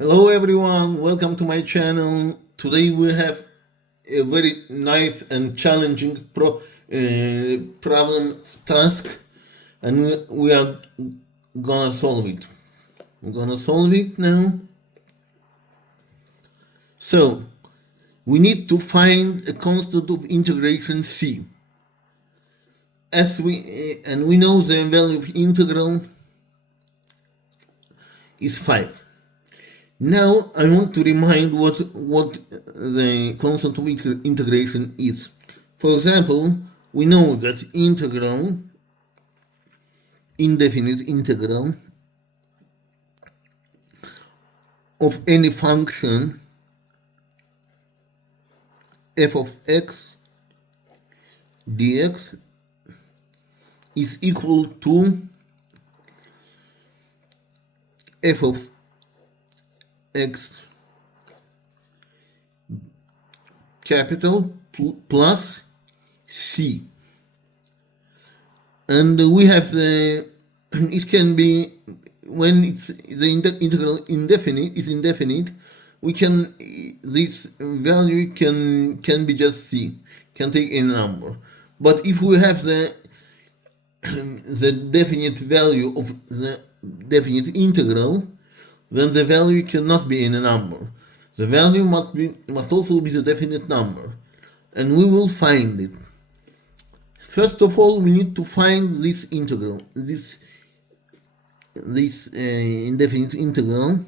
Hello everyone, welcome to my channel. Today we have a very nice and challenging problem task, and we are gonna solve it. We're gonna solve it now. So we need to find a constant of integration c. And we know the value of integral is 5. Now I want to remind what the constant of integration is. For example, we know that indefinite integral of any function f of x dx is equal to f of x capital plus c, and we have it can be, when it's the integral indefinite, we can, this value can be just c, can take any number. But if we have the definite value of the definite integral, then the value cannot be any number. The value must also be the definite number, and we will find it. First of all, we need to find this integral, this indefinite integral.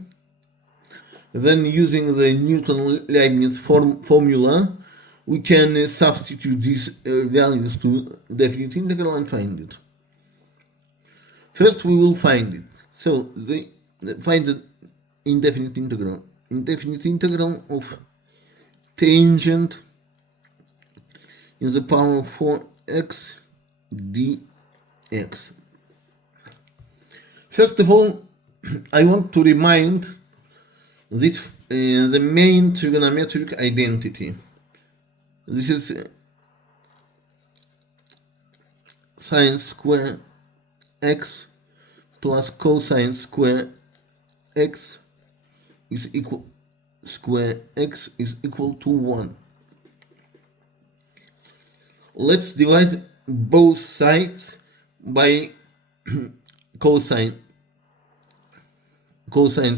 Then, using the Newton-Leibniz formula, we can substitute these values to definite integral and find it. First, we will find it. So, find the indefinite integral. Indefinite integral of tangent in the power of 4x dx. First of all, I want to remind this the main trigonometric identity. This is sine square x plus cosine square x is equal to 1. Let's divide both sides by cosine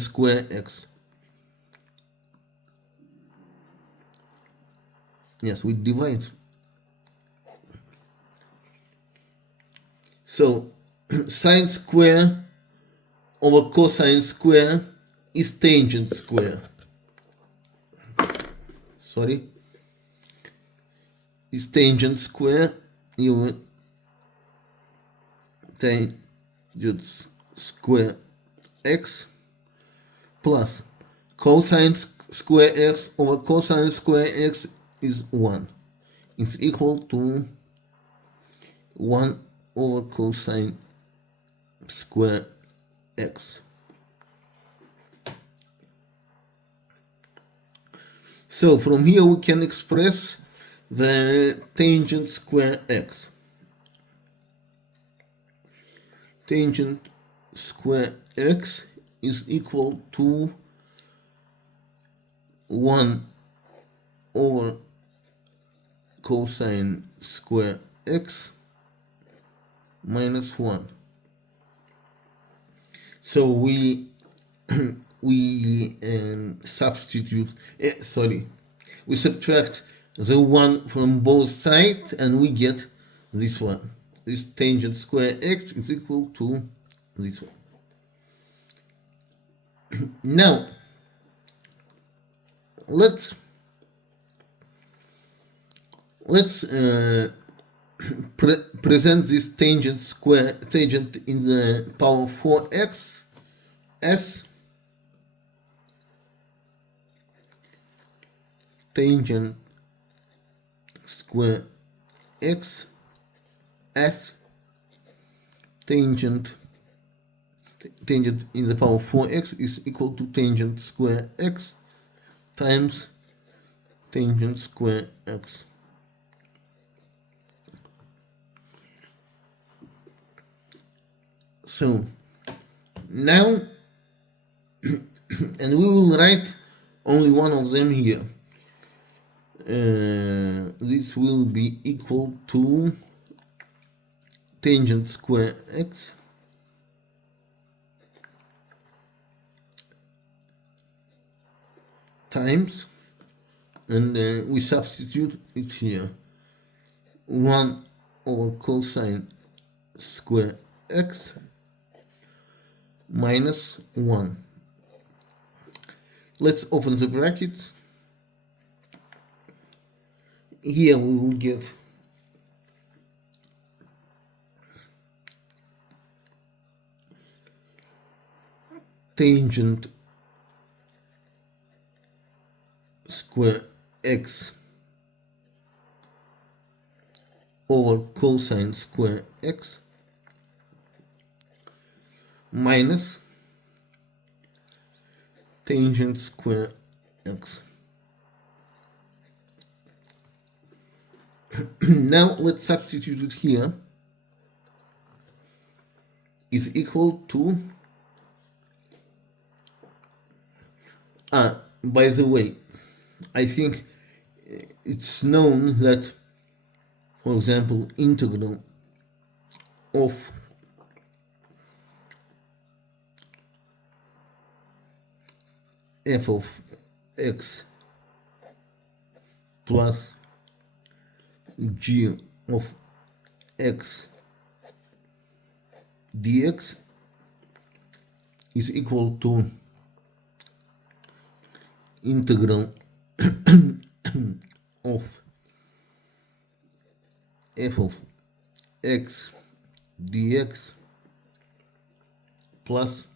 square x. Yes, we divide. So sine square over cosine square is tangent square. Is tangent square. You tangent square x plus cosine square x over cosine square x is 1. It's equal to 1 over cosine square x. So from here we can express the tangent square x. Tangent square x is equal to 1 over cosine square x minus 1. So we substitute, we subtract the 1 from both sides, and we get this one. This tangent square x is equal to this one. Now, let's present this tangent in the power 4x as tangent square x as tangent in the power 4x is equal to tangent square x times tangent square x. So now and we will write only one of them here. This will be equal to tangent square x times, and we substitute it here, 1 over cosine square x minus 1. Let's open the brackets. Here we will get tangent square x over cosine square x minus tangent square x. Now let's substitute it here, is equal to, by the way, I think it's known that, for example, integral of f of x plus g of x dx is equal to integral of f of x dx plus,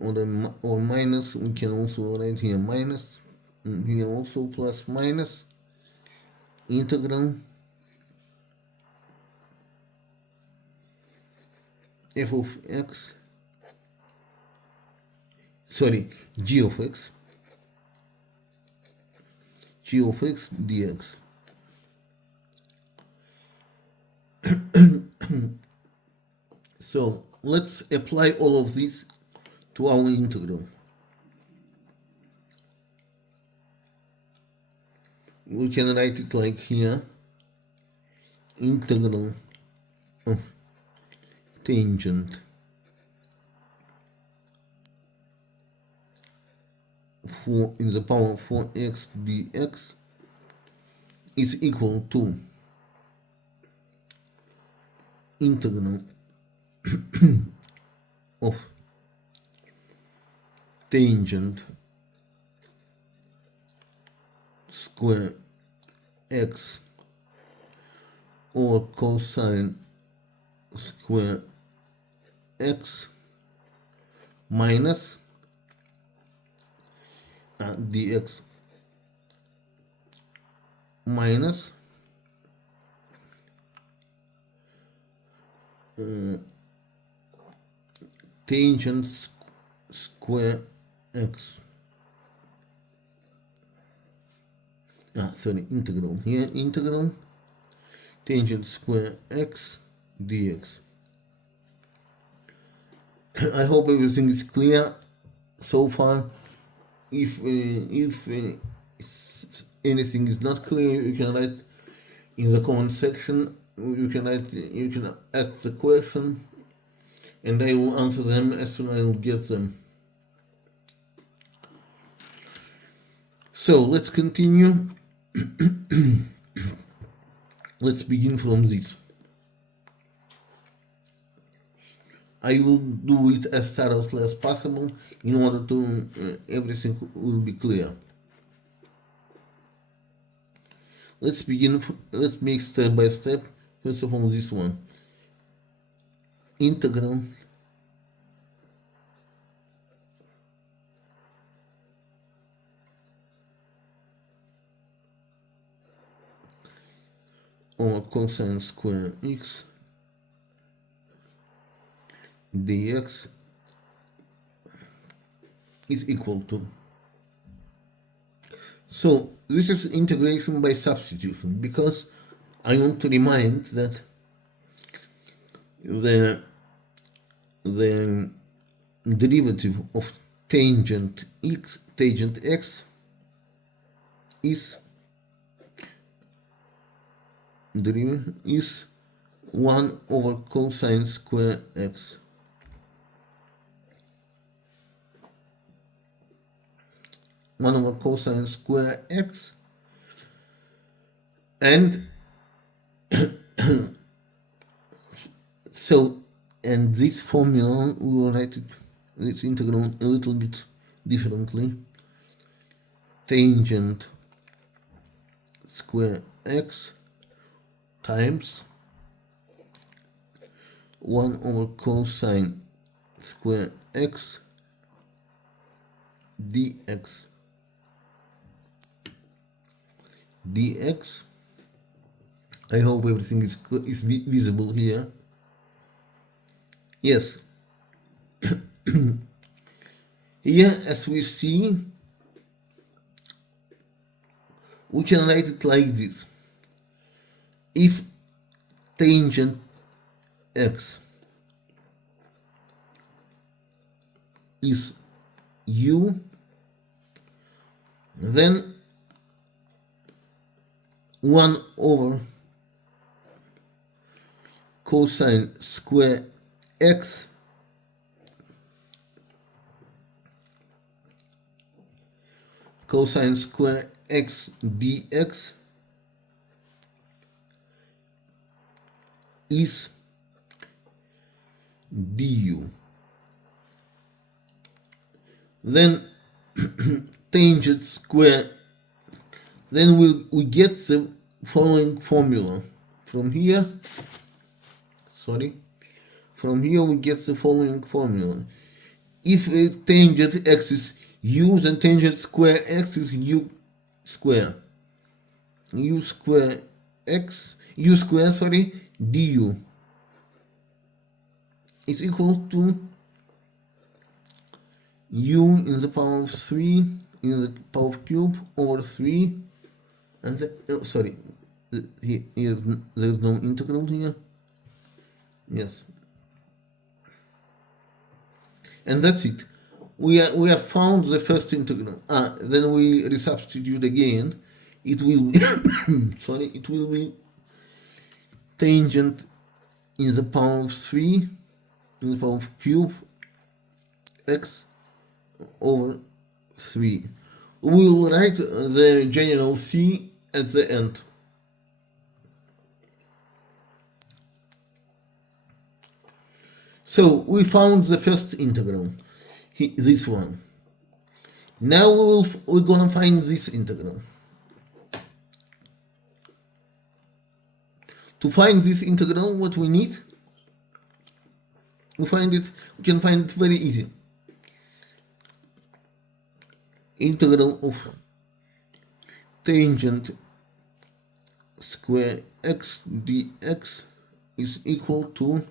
or minus, we can also write here minus, and here also plus minus integral f of x, sorry, g of x dx. So let's apply all of this to our integral. We can write it like here, integral of tangent for in the power 4x dx is equal to integral of tangent square x or cosine square x minus dx minus tangent square x. Sorry, integral. Here, integral tangent square x dx. I hope everything is clear so far. If anything is not clear, you can write in the comment section. You can ask the question, and I will answer them as soon as I will get them. So let's continue. Let's begin from this. I will do it as thoroughly as possible in order to everything will be clear. Let's begin. Let's make step by step. First of all, this one. Integral over cosine square x dx is equal to. So this is integration by substitution, because I want to remind that the derivative of tangent x is 1 over cosine square x. One over cosine square x, and so, and this formula, we will write it, this integral a little bit differently. Tangent square x times 1 over cosine square x dx. I hope everything is visible here. Yes. Here, as we see, we can write it like this. If tangent x is u, then 1 over cosine square x cosine square x dx is du. Then tangent square, then we get the following formula. From here we get the following formula. If tangent x is u, then tangent square x is u square du is equal to u in the power of 3 in the power of cube over 3, and there's no integral here. Yes, and that's it. We have found the first integral. Then we resubstitute again. It will be it will be tangent in the power of 3 in the power of cube x over 3. We will write the general c at the end. So we found the first integral, this one. Now we're gonna find this integral. To find this integral, what we need, we can find it very easy. Integral of tangent square x dx is equal to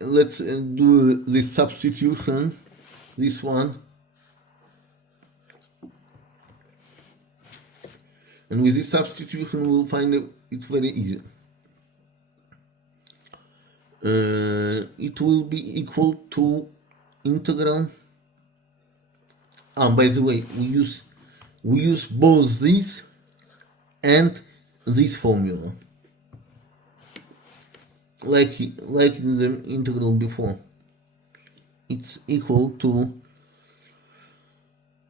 let's do this substitution, this one, and with this substitution we'll find it very easy. It will be equal to integral. By the way, we use both this and this formula, like in the integral before. It's equal to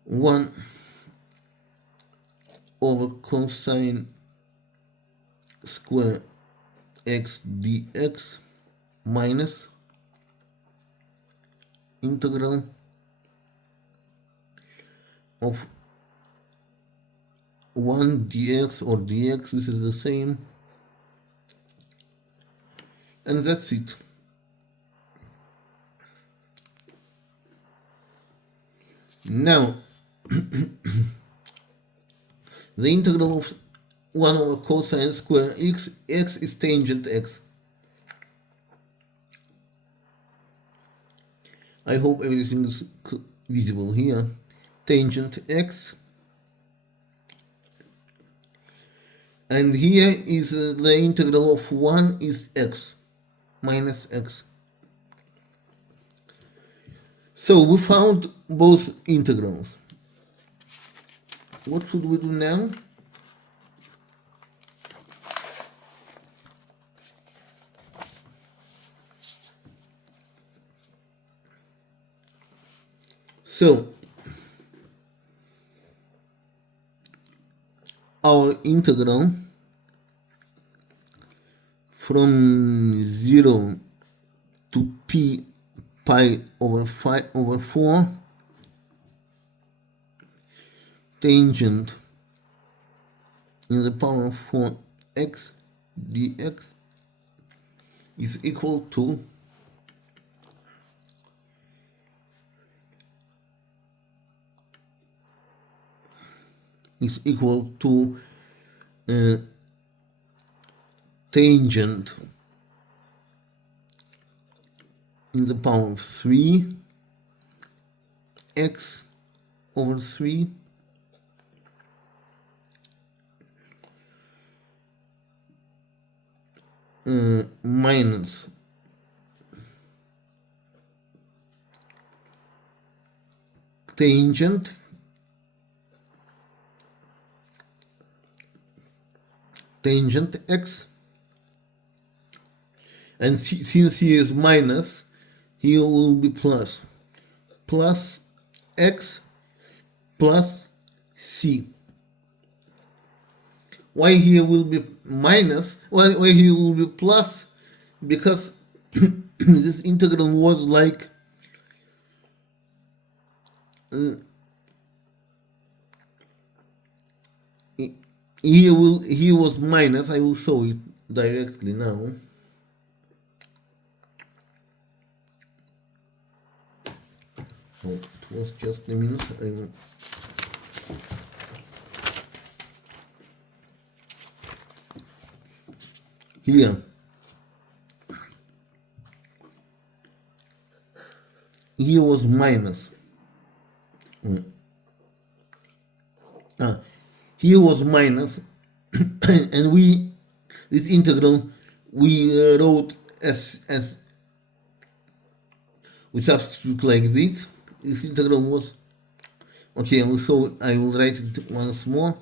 1 over cosine square x dx minus integral of 1 dx or dx, this is the same, and that's it. Now the integral of 1 over cosine square x is tangent x. I hope everything is visible here. Tangent x, and here is the integral of 1 is x. minus x. So we found both integrals. What should we do now? So our integral from 0 to p pi over 5 over 4 tangent in the power of 4x dx is equal to tangent in the power of 3 x over 3 minus tangent x, and since here is minus, here will be plus x plus c. Why here will be minus? Why here will be plus? Because this integral was like here was minus. I will show it directly now. Oh, it was just a minute. I will. Here was minus. Here was minus, and this integral we wrote as we substitute like this. This integral was okay. I will write it once more.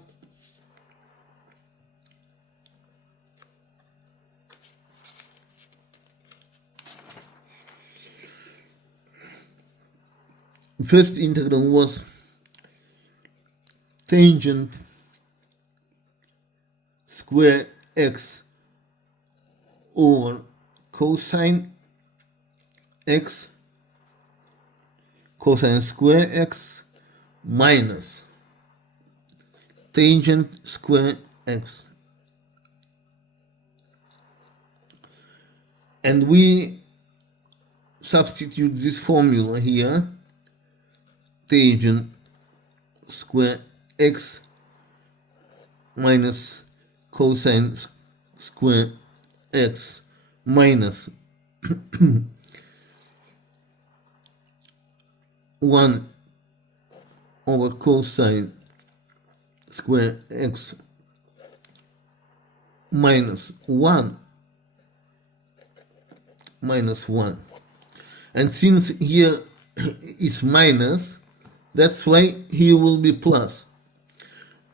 First integral was tangent square x over cosine x, cosine square x minus tangent square x. And we substitute this formula here, tangent square x minus cosine square x minus 1 over cosine square x minus 1 minus 1. And since here is minus, that's why here will be plus.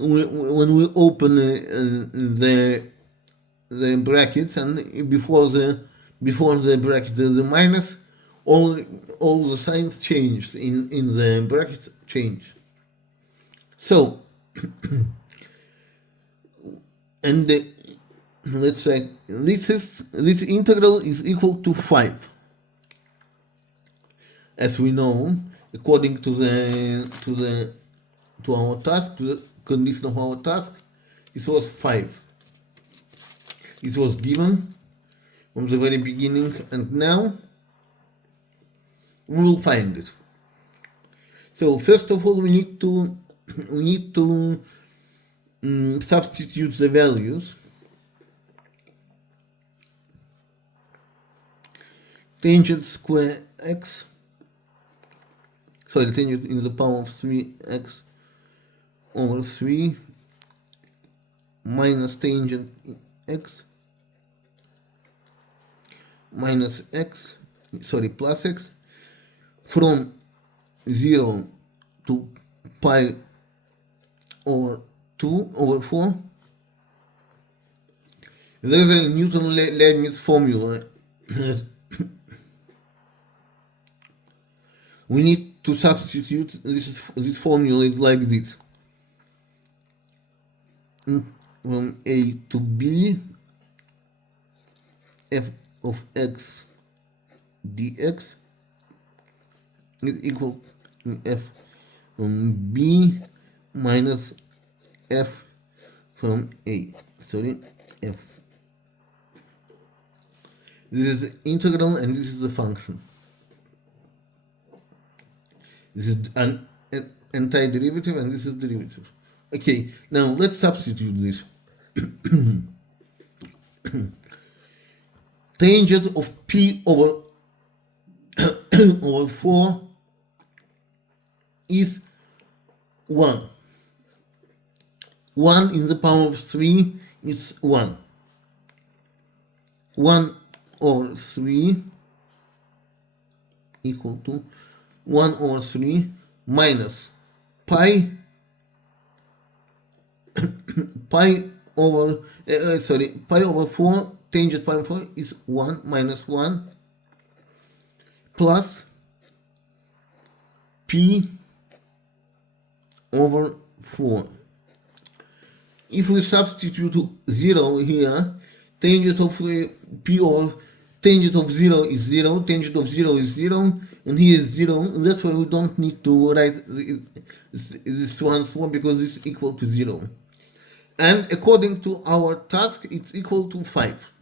When we open the brackets, and before the bracket the minus, all the signs changed in the brackets change. So and let's say this integral is equal to 5, as we know, according to our task, to the condition of our task. This was 5. This was given from the very beginning, and now we will find it. So first of all, we need to substitute the values. Tangent square x, sorry, tangent in the power of 3x over 3 minus tangent x minus x, sorry, plus x, from 0 to pi over 2 over 4. There's a Newton-Leibniz formula. We need to substitute this formula is like this. From a to b, f of x dx is equal to f from b minus f from a. Sorry, f. This is the integral and this is the function. This is an antiderivative and this is derivative. Okay, now let's substitute this. Tangent of p over over 4 is 1. 1 in the power of 3 is 1. 1 over 3 equal to 1 over 3 minus pi pi over 4, tangent pi over 4 is 1 minus 1 plus p over 4. If we substitute 0 here, tangent of p over tangent of 0 is 0, tangent of 0 is 0, and here is 0. That's why we don't need to write this once more, because it's equal to 0. And according to our task, it's equal to 5.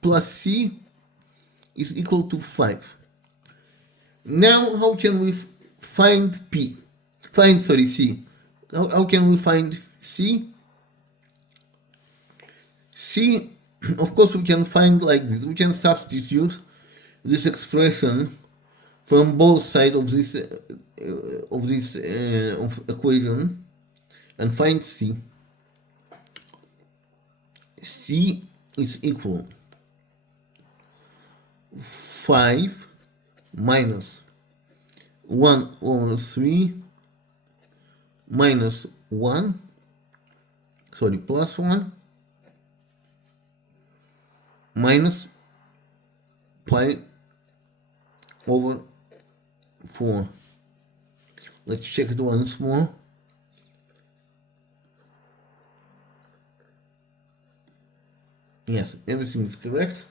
Plus c is equal to 5. Now, how can we find c? How can we find c? C, of course, we can find like this. We can substitute this expression from both sides of this equation and find c. C is equal 5 minus 1 over 3 minus 1, plus 1 minus pi over 4. Let's check it once more. Yes, everything is correct.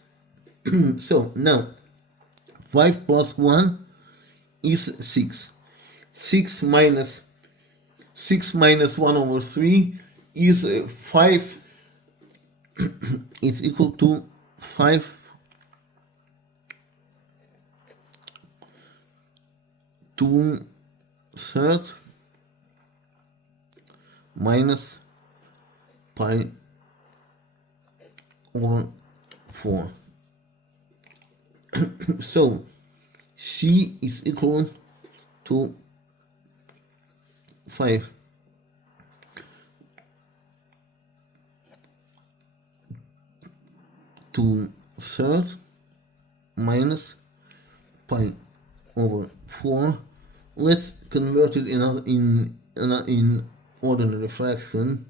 So now 5 plus 1 is 6. 6 minus 1 over 3 is 5. It's equal to 5 2/3 minus pi over 4. So c is equal to 5 2/3 minus pi over 4. Let's convert it in ordinary fraction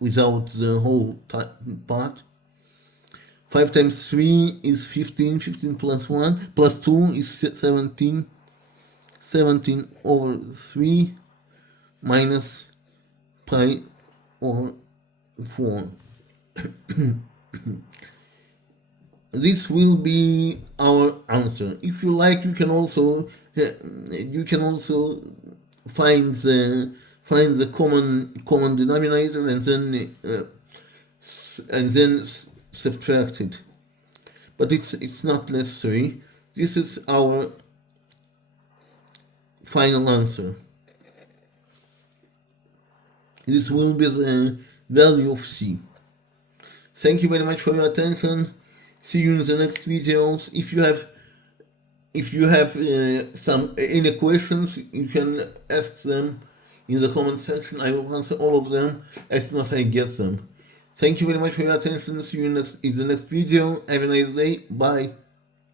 without the whole part. 5 times 3 is 15. 15 plus 1 plus 2 is 17. 17 over 3 minus pi over 4. This will be our answer. If you like, you can also find the common denominator and then subtract it. But it's not necessary. This is our final answer. This will be the value of c. Thank you very much for your attention. See you in the next videos. If you have any questions, you can ask them in the comment section. I will answer all of them as soon as I get them. Thank you very much for your attention. See you in the next video. Have a nice day. Bye.